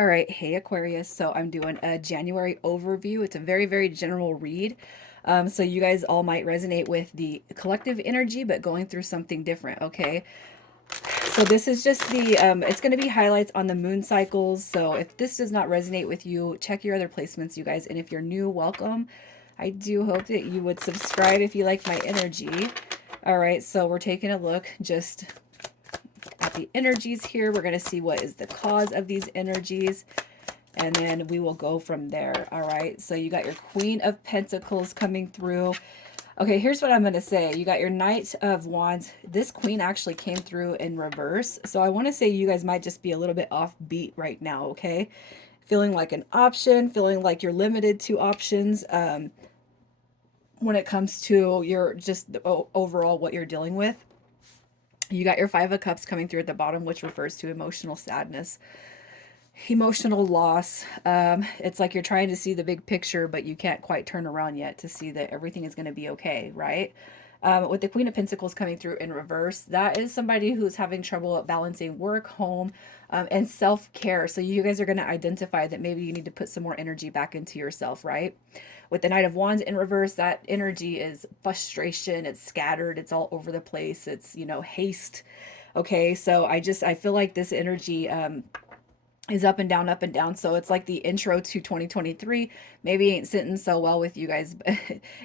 All right, hey Aquarius. So I'm doing a January overview. It's a very, very general read. So you guys all might resonate with the collective energy, but going through something different, okay? So this is just it's going to be highlights on the moon cycles. So if this does not resonate with you, check your other placements, you guys. And if you're new, welcome. I do hope that you would subscribe if you like my energy. All right, so we're taking a look just at the energies here. We're going to see what is the cause of these energies. And then we will go from there. All right. So you got your Queen of Pentacles coming through. Okay, here's what I'm going to say. You got your Knight of Wands. This Queen actually came through in reverse. So I want to say you guys might just be a little bit off beat right now, okay? Feeling like an option, feeling like you're limited to options when it comes to your just overall what you're dealing with. You got your Five of Cups coming through at the bottom, which refers to emotional sadness, emotional loss. It's like you're trying to see the big picture, but you can't quite turn around yet to see that everything is going to be okay, right? With the Queen of Pentacles coming through in reverse, that is somebody who's having trouble balancing work, home, and self-care. So you guys are going to identify that maybe you need to put some more energy back into yourself, right? With the Knight of Wands in reverse, that energy is frustration. It's scattered. It's all over the place. It's, haste. Okay, so I feel like this energy is up and down, up and down. So it's like the intro to 2023 maybe ain't sitting so well with you guys, but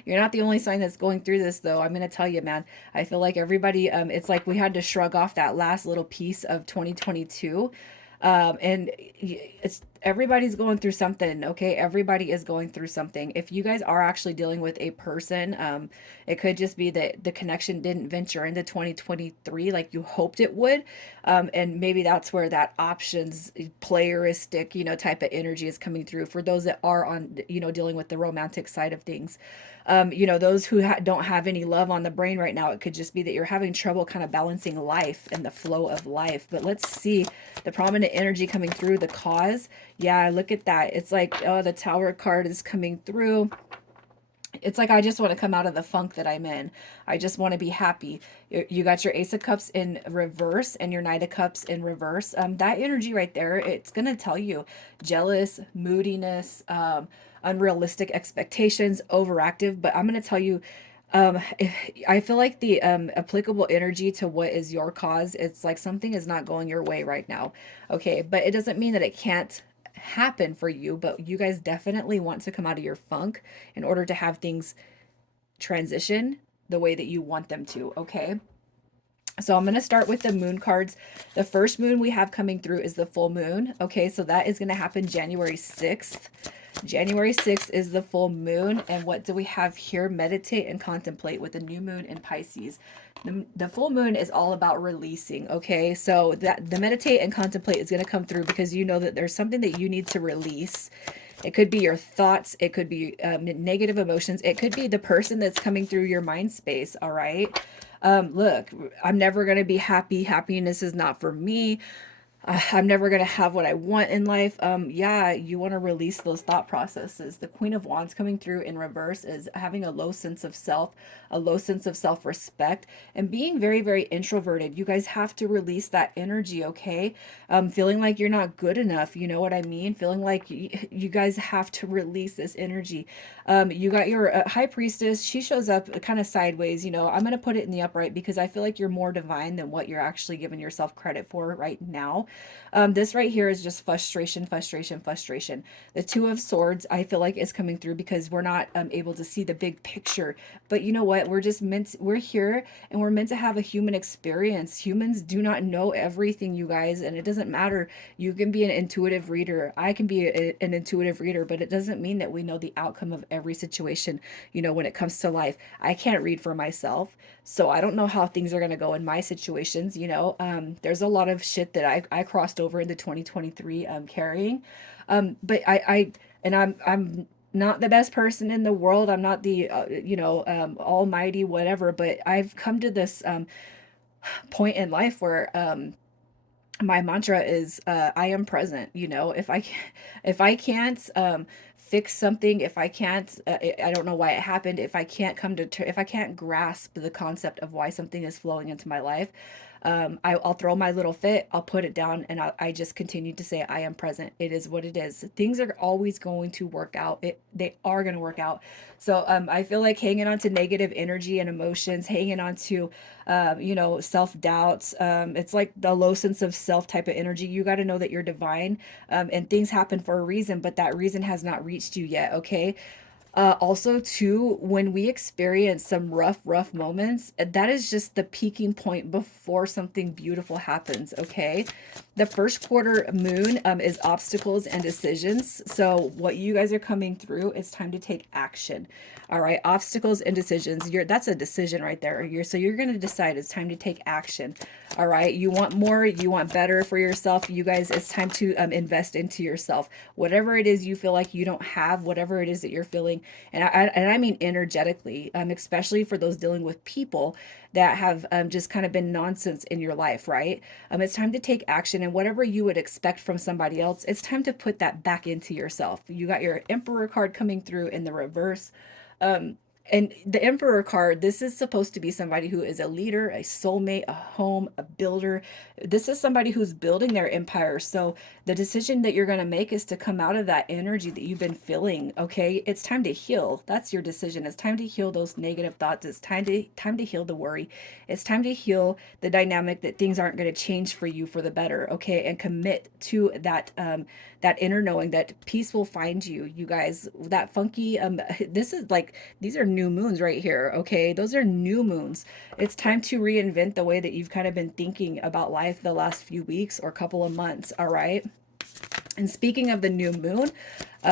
you're not the only sign that's going through this though. I'm going to tell you, man, I feel like everybody, it's like we had to shrug off that last little piece of 2022. And it's everybody's going through something. Okay, everybody is going through something. If you guys are actually dealing with a person, it could just be that the connection didn't venture into 2023 like you hoped it would. And maybe that's where that options playeristic, type of energy is coming through for those that are on, dealing with the romantic side of things. Those who don't have any love on the brain right now, it could just be that you're having trouble kind of balancing life and the flow of life. But let's see the prominent energy coming through, the cause. Yeah, look at that. It's like, oh, the Tower card is coming through. It's like I just want to come out of the funk that I'm in. I just want to be happy. You got your Ace of Cups in reverse and your Knight of Cups in reverse. That energy right there, it's going to tell you jealous, moodiness, unrealistic expectations, overactive. But I'm going to tell you, I feel like the applicable energy to what is your cause, it's like something is not going your way right now. Okay, but it doesn't mean that it can't happen for you, but you guys definitely want to come out of your funk in order to have things transition the way that you want them to, okay? So I'm going to start with the moon cards. The first moon we have coming through is the full moon. Okay, so that is going to happen January 6th. January 6th is the full moon. And what do we have here? Meditate and contemplate with the new moon in Pisces. The full moon is all about releasing. Okay, so that the meditate and contemplate is going to come through because you know that there's something that you need to release. It could be your thoughts. It could be negative emotions. It could be the person that's coming through your mind space. All right. Look, I'm never going to be happy. Happiness is not for me. I'm never going to have what I want in life. Yeah, you want to release those thought processes. The Queen of Wands coming through in reverse is having a low sense of self, a low sense of self-respect, and being very, very introverted. You guys have to release that energy, okay? Feeling like you're not good enough. You know what I mean? Feeling like you guys have to release this energy. You got your High Priestess. She shows up kind of sideways. I'm going to put it in the upright because I feel like you're more divine than what you're actually giving yourself credit for right now. This right here is just frustration, frustration, frustration. The Two of Swords, I feel like, is coming through because we're not able to see the big picture. But you know what? We're here and we're meant to have a human experience. Humans do not know everything, you guys, and it doesn't matter. You can be an intuitive reader. I can be an intuitive reader, but it doesn't mean that we know the outcome of every situation, when it comes to life. I can't read for myself. So I don't know how things are going to go in my situations. There's a lot of shit that I crossed over into 2023 carrying. But I'm not the best person in the world. I'm not the, almighty, whatever, but I've come to this point in life where, my mantra is I am present. If I can't fix something, if I can't I don't know why it happened, if I can't if I can't grasp the concept of why something is flowing into my life, I'll throw my little fit, I'll put it down, and I just continue to say, I am present. It is what it is. Things are always going to work out. They are going to work out. So I feel like hanging on to negative energy and emotions, hanging on to, self doubts. It's like the low sense of self type of energy. You got to know that you're divine, and things happen for a reason, but that reason has not reached you yet. Okay. Also, too, when we experience some rough moments, that is just the peaking point before something beautiful happens. Okay. The first quarter moon is obstacles and decisions. So, what you guys are coming through, it's time to take action. All right. Obstacles and decisions. That's a decision right there. You're going to decide it's time to take action. All right. You want more, you want better for yourself. You guys, it's time to invest into yourself. Whatever it is you feel like you don't have, whatever it is that you're feeling, and I mean energetically, especially for those dealing with people that have just kind of been nonsense in your life, right? It's time to take action, and whatever you would expect from somebody else, it's time to put that back into yourself. You got your Emperor card coming through in the reverse. Um, and the Emperor card, this is supposed to be somebody who is a leader, a soulmate, a home, a builder. This is somebody who's building their empire. So the decision that you're going to make is to come out of that energy that you've been feeling. Okay. It's time to heal. That's your decision. It's time to heal those negative thoughts. It's time to heal the worry. It's time to heal the dynamic that things aren't going to change for you for the better. Okay. And commit to that inner knowing that peace will find you. You guys, that funky, this is like, these are new moons right here. Okay. Those are new moons. It's time to reinvent the way that you've kind of been thinking about life the last few weeks or couple of months. All right. And speaking of the new moon,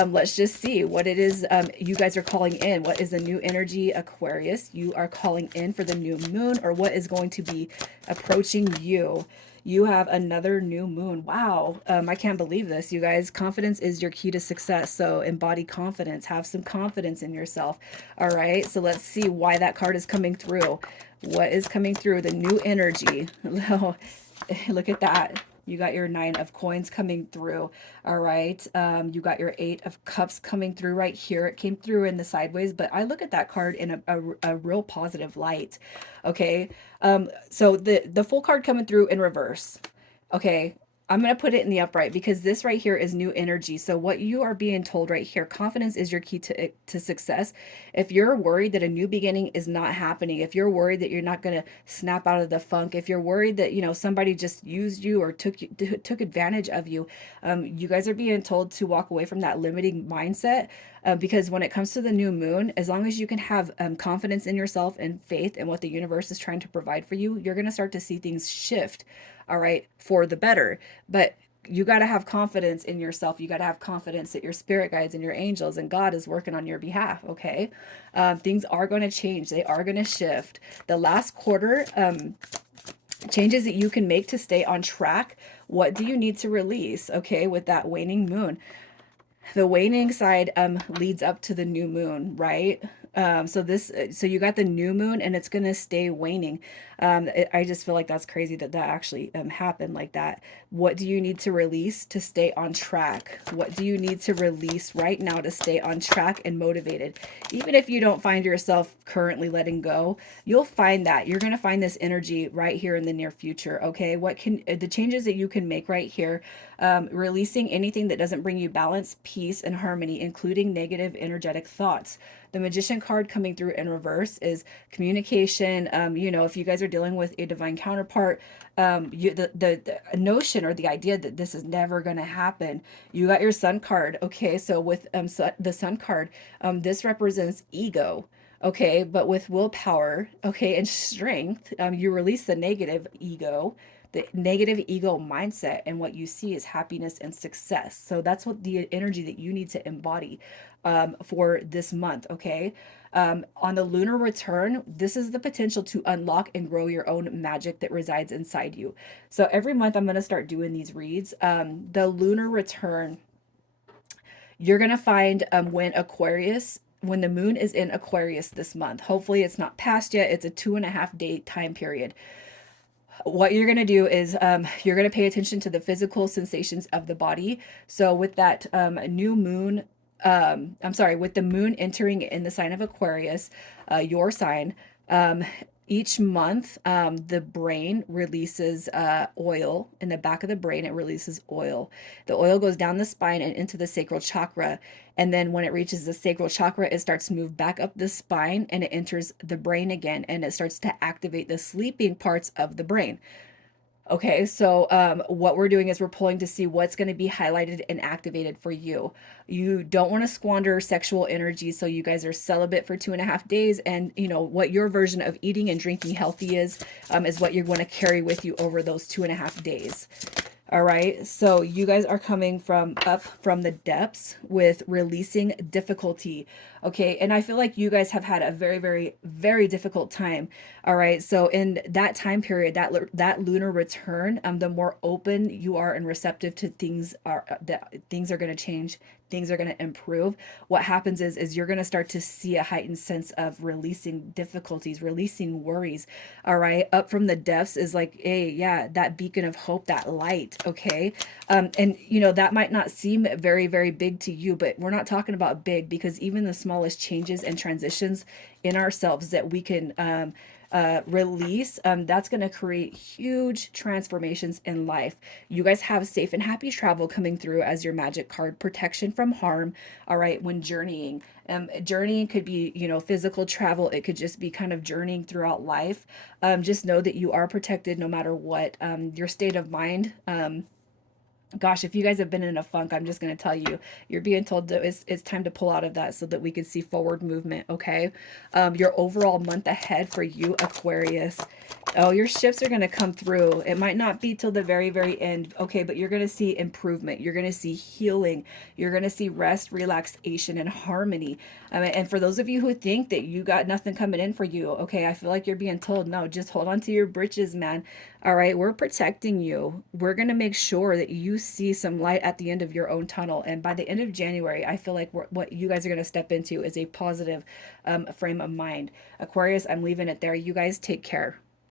let's just see what it is you guys are calling in. What is the new energy, Aquarius? You are calling in for the new moon, or what is going to be approaching you? You have another new moon. Wow. I can't believe this, you guys. Confidence is your key to success. So embody confidence. Have some confidence in yourself. All right. So let's see why that card is coming through. What is coming through? The new energy. Look at that. You got your 9 of coins coming through. All right. You got your 8 of cups coming through right here. It came through in the sideways, but I look at that card in a real positive light. Okay. So the full card coming through in reverse. Okay. I'm going to put it in the upright because this right here is new energy. So what you are being told right here, confidence is your key to success. If you're worried that a new beginning is not happening, if you're worried that you're not going to snap out of the funk, if you're worried that, somebody just used you or took advantage of you, you guys are being told to walk away from that limiting mindset. Because when it comes to the new moon, as long as you can have confidence in yourself and faith in what the universe is trying to provide for you, you're going to start to see things shift, all right, for the better. But you got to have confidence in yourself. You got to have confidence that your spirit guides and your angels and God is working on your behalf. Okay. Things are going to change. They are going to shift. The last quarter, changes that you can make to stay on track. What do you need to release? Okay. With that waning moon, the waning side leads up to the new moon, right? So you got the new moon and it's going to stay waning. I just feel like that's crazy that that actually happened like that. What do you need to release to stay on track? What do you need to release right now to stay on track and motivated? Even if you don't find yourself currently letting go, you'll find that you're going to find this energy right here in the near future. Okay. What can the changes that you can make right here? Releasing anything that doesn't bring you balance, peace, and harmony, including negative energetic thoughts. The Magician card coming through in reverse is communication. If you guys are dealing with a divine counterpart, the notion or the idea that this is never going to happen. You got your Sun card. Okay, so with the Sun card, this represents ego. Okay, but with willpower, okay, and strength, you release the negative ego, the negative ego mindset, and what you see is happiness and success. So that's what the energy that you need to embody for this month. Okay. On the lunar return, this is the potential to unlock and grow your own magic that resides inside you. So every month I'm going to start doing these reads. The lunar return, you're going to find when the moon is in Aquarius this month. Hopefully it's not past yet. It's a 2.5 day time period. What you're going to do is you're going to pay attention to the physical sensations of the body. So with that new moon, with the moon entering in the sign of Aquarius, your sign, Each month, the brain releases oil. In the back of the brain, it releases oil. The oil goes down the spine and into the sacral chakra. And then when it reaches the sacral chakra, it starts to move back up the spine and it enters the brain again. And it starts to activate the sleeping parts of the brain. Okay, so what we're doing is we're pulling to see what's going to be highlighted and activated for you. You don't want to squander sexual energy, so you guys are celibate for 2.5 days, and you know what your version of eating and drinking healthy is what you're going to carry with you over those 2.5 days. All right, so you guys are coming from up from the depths with releasing difficulty. Okay, and I feel like you guys have had a very, very, very difficult time. All right, so in that time period, that lunar return, the more open you are and receptive to things are that things are going to change, things are going to improve. What happens is you're going to start to see a heightened sense of releasing difficulties, releasing worries. All right, up from the depths is like, hey, yeah, that beacon of hope, that light. Okay, and you know that might not seem very, very big to you, but we're not talking about big, because even the smallest changes and transitions in ourselves that we can release, that's going to create huge transformations in life. You guys have safe and happy travel coming through as your magic card, protection from harm. All right, when journeying. Journeying could be, you know, physical travel. It could just be kind of journeying throughout life. Just know that you are protected no matter what. Your state of mind. Gosh, if you guys have been in a funk, I'm just going to tell you, you're being told that it's time to pull out of that so that we can see forward movement, okay? Your overall month ahead for you, Aquarius. Oh, your shifts are going to come through. It might not be till the very, very end, okay, but you're going to see improvement. You're going to see healing. You're going to see rest, relaxation, and harmony. And for those of you who think that you got nothing coming in for you, okay, I feel like you're being told, no, just hold on to your britches, man. All right, we're protecting you. We're going to make sure that you see some light at the end of your own tunnel. And by the end of January, I feel like what you guys are going to step into is a positive frame of mind. Aquarius, I'm leaving it there. You guys take care.